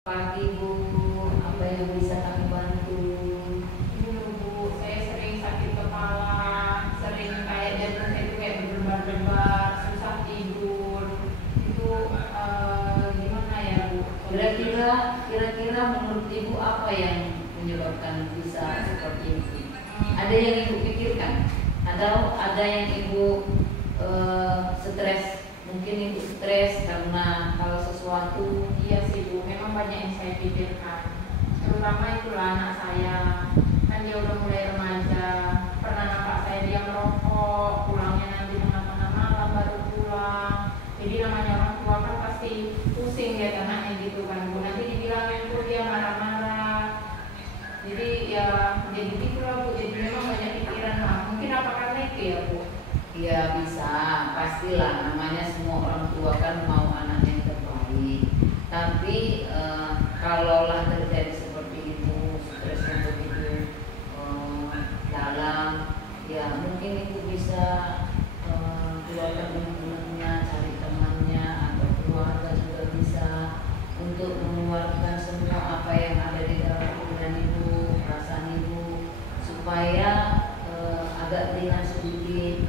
Pagi Bu, apa yang bisa kami bantu? Dulu Bu, saya sering sakit kepala, sering kayak jantung saya itu kayak berdebar-debar, susah tidur. Itu gimana ya Bu? Kira-kira menurut Ibu apa yang menyebabkan bisa seperti itu? Ada yang Ibu pikirkan? Atau ada yang Ibu stres? Mungkin Ibu stres karena hal sesuatu. Iya sih Bu, memang banyak yang saya pikirkan. Terutama itulah anak saya, kan dia udah mulai remaja. Pernah nampak saya dia merokok, pulangnya nanti tengah-tengah malam baru pulang. Jadi namanya orang tua kan pasti pusing ya anaknya gitu kan Bu. Nanti dibilangin tuh dia marah-marah. Jadi ya jadi gitulah Bu. Jadi memang banyak pikiran lah. Mungkin apa karena itu ya Bu? Ya bisa, pastilah namanya semua orang tua kan mau anaknya yang terbaik. Tapi kalaulah terjadi seperti itu, stres yang begitu dalam, ya mungkin itu bisa keluarga teman-temannya, cari temannya atau keluarga juga bisa untuk mengeluarkan semua apa yang ada di dalam pikiran ibu, perasaan ibu, supaya agak ringan sedikit.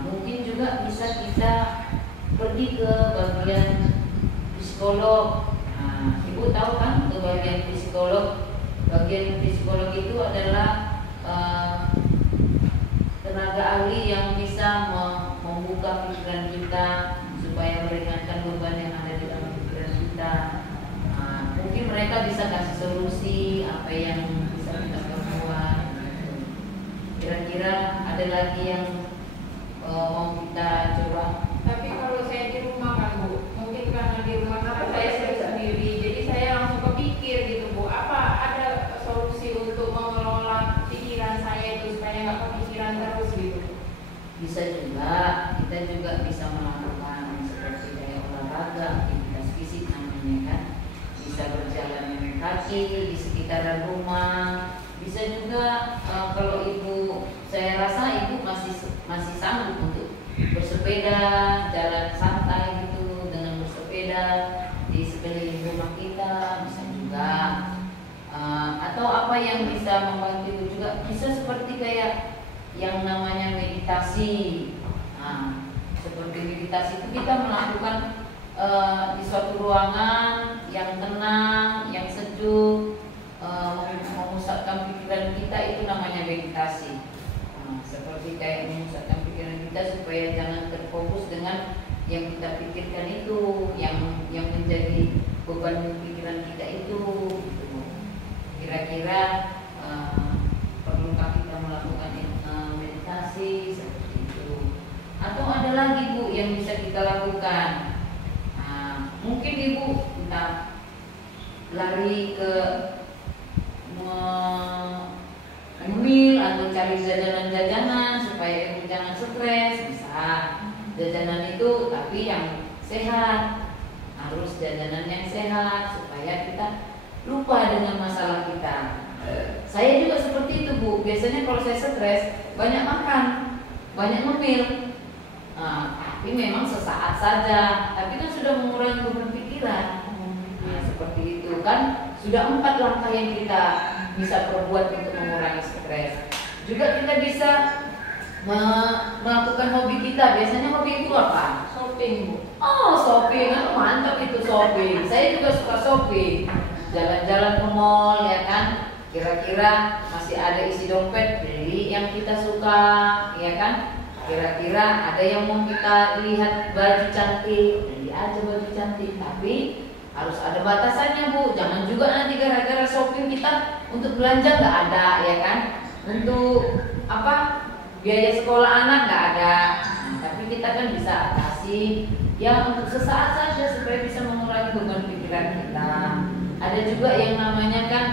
Mungkin juga bisa kita pergi ke bagian psikolog. Ibu tahu kan ke bagian psikolog? Bagian psikolog itu adalah tenaga ahli yang bisa membuka pikiran kita supaya meringankan beban yang ada di dalam pikiran kita. Mungkin mereka bisa kasih solusi apa yang bisa kita perbuat. Kira-kira ada lagi yang mau kita coba? Tapi kalau saya di rumah kan Bu, mungkin karena di rumah kan saya sendiri, jadi saya langsung kepikir gitu Bu, apa ada solusi untuk mengelola pikiran saya itu supaya nggak kepikiran terus gitu? Bisa juga, kita juga bisa melakukan seperti kayak olahraga, aktivitas fisik namanya kan. Bisa berjalan kaki di sekitaran rumah. Bisa juga kalau ibu, saya rasa ibu masih sanggup untuk bersepeda, jalan santai gitu dengan bersepeda di sekeliling rumah kita, bisa juga. Atau apa yang bisa membantu ibu juga, bisa seperti kayak yang namanya meditasi. Seperti meditasi itu kita melakukan di suatu ruangan yang tenang, yang sejuk, memusatkan pikiran kita, itu namanya meditasi. Seperti kayak memusatkan pikiran kita supaya jangan terfokus dengan yang kita pikirkan itu, yang menjadi beban pikiran kita itu. Gitu. Kira-kira perlukah kita melakukan meditasi seperti itu? Atau ada lagi Bu yang bisa kita lakukan? Mungkin Ibu entah lari ke ngemil atau cari jajanan-jajanan supaya ibu jangan stres. Bisa jajanan itu tapi yang sehat, harus jajanan yang sehat supaya kita lupa dengan masalah kita. Saya juga seperti itu Bu, biasanya kalau saya stres banyak makan, banyak ngemil, tapi memang sesaat saja, tapi kan sudah mengurangi beban pikiran. Seperti itu kan, sudah 4 langkah yang kita bisa perbuat untuk mengurangi stres. Juga kita bisa melakukan hobi kita. Biasanya hobi itu apa? Shopping Bu. Oh, shopping, mantap itu shopping. Saya juga suka shopping. Jalan-jalan ke mall ya kan. Kira-kira masih ada isi dompet, beli yang kita suka, ya kan? Kira-kira ada yang mau kita lihat baju cantik, beli aja baju cantik. Tapi harus ada batasannya Bu, jangan juga nanti gara-gara shopping kita untuk belanja nggak ada, ya kan? Untuk apa, biaya sekolah anak nggak ada. Tapi kita kan bisa atasi ya untuk sesaat saja supaya bisa mengurangi beban pikiran kita. Ada juga yang namanya kan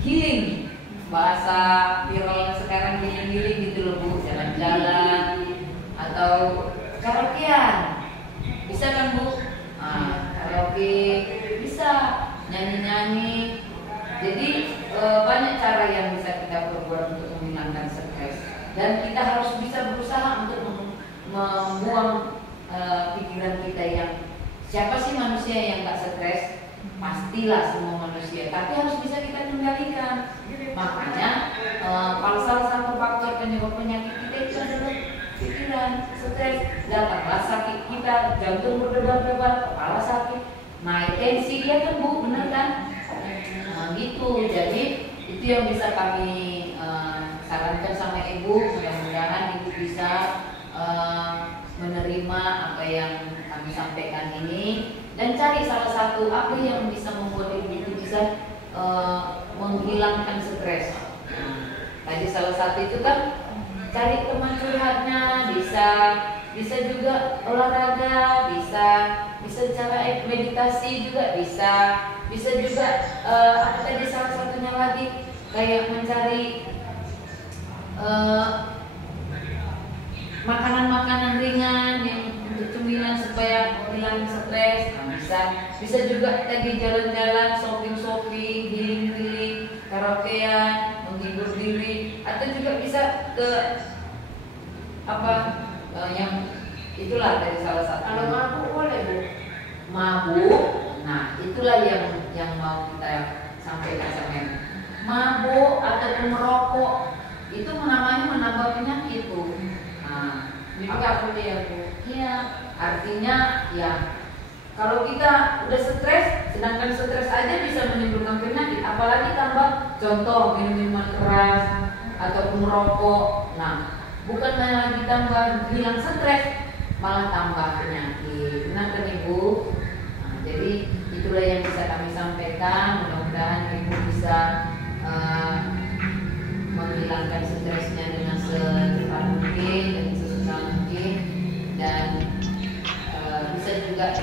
healing, bahasa viral sekarang healing gitu loh Bu, jalan-jalan atau karaokean, bisa kan Bu? Karaoke bisa, nyanyi-nyanyi. Jadi banyak cara yang bisa kita perbuat untuk menghilangkan stres. Dan kita harus bisa berusaha untuk membuang pikiran kita yang Siapa sih manusia yang nggak stres? Pastilah semua manusia, tapi harus bisa kita kendalikan. Makanya salah satu faktor penyebab penyakit kita itu adalah pikiran, stres. Datanglah sakit kita, jantung berdebar-debar, kepala sakit, naik tensi, ya kan Bu, benar kan? Nah, gitu. Jadi itu yang bisa kami sarankan sama Ibu. Mudah-mudahan Ibu bisa menerima apa yang kami sampaikan ini dan cari salah satu apa yang bisa membuat Ibu itu bisa menghilangkan stres. Tadi salah satu itu kan cari teman curhatnya, bisa juga olahraga, bisa cara meditasi juga bisa juga apa tadi salah satunya lagi kayak mencari makanan-makanan ringan yang untuk cemilan supaya hilang stres. Bisa juga tadi jalan-jalan, shopping, healing, karaokean, menghibur diri, atau juga bisa ke yang itulah dari salah satu. Kalau mabuk boleh Bu? Mabuk, nah itulah yang mau kita sampaikan sama Ibu. Mabuk ataupun merokok itu namanya menambah penyakit Bu. Nah, Jadi nggak boleh ya Bu? Iya, artinya ya kalau kita udah stres, sedangkan stres aja bisa menimbulkan penyakit, apalagi tambah contoh minuman keras ataupun merokok. Nah, bukan lagi tambah hilang stres, malah tambah penyakit. Benar kan Ibu? Nah, jadi itulah yang bisa kami sampaikan. Mudah-mudahan Ibu bisa menghilangkan stresnya dengan secepat mungkin dan sesegera mungkin, dan bisa juga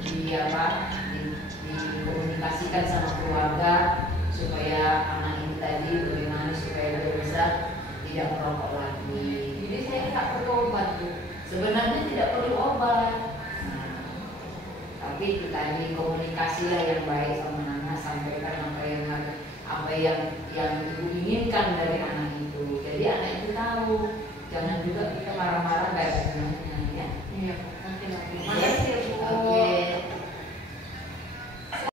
dikomunikasikan sama keluarga supaya anak ini tadi bagaimana supaya dia bisa tidak merokok lagi. Jadi saya tak perlu obat Bu. Sebenarnya tidak perlu obat. Nah, tapi itu tadi komunikasilah yang baik sama anak, sampaikan apa yang ibu inginkan dari anak itu. Jadi anak itu tahu. Jangan juga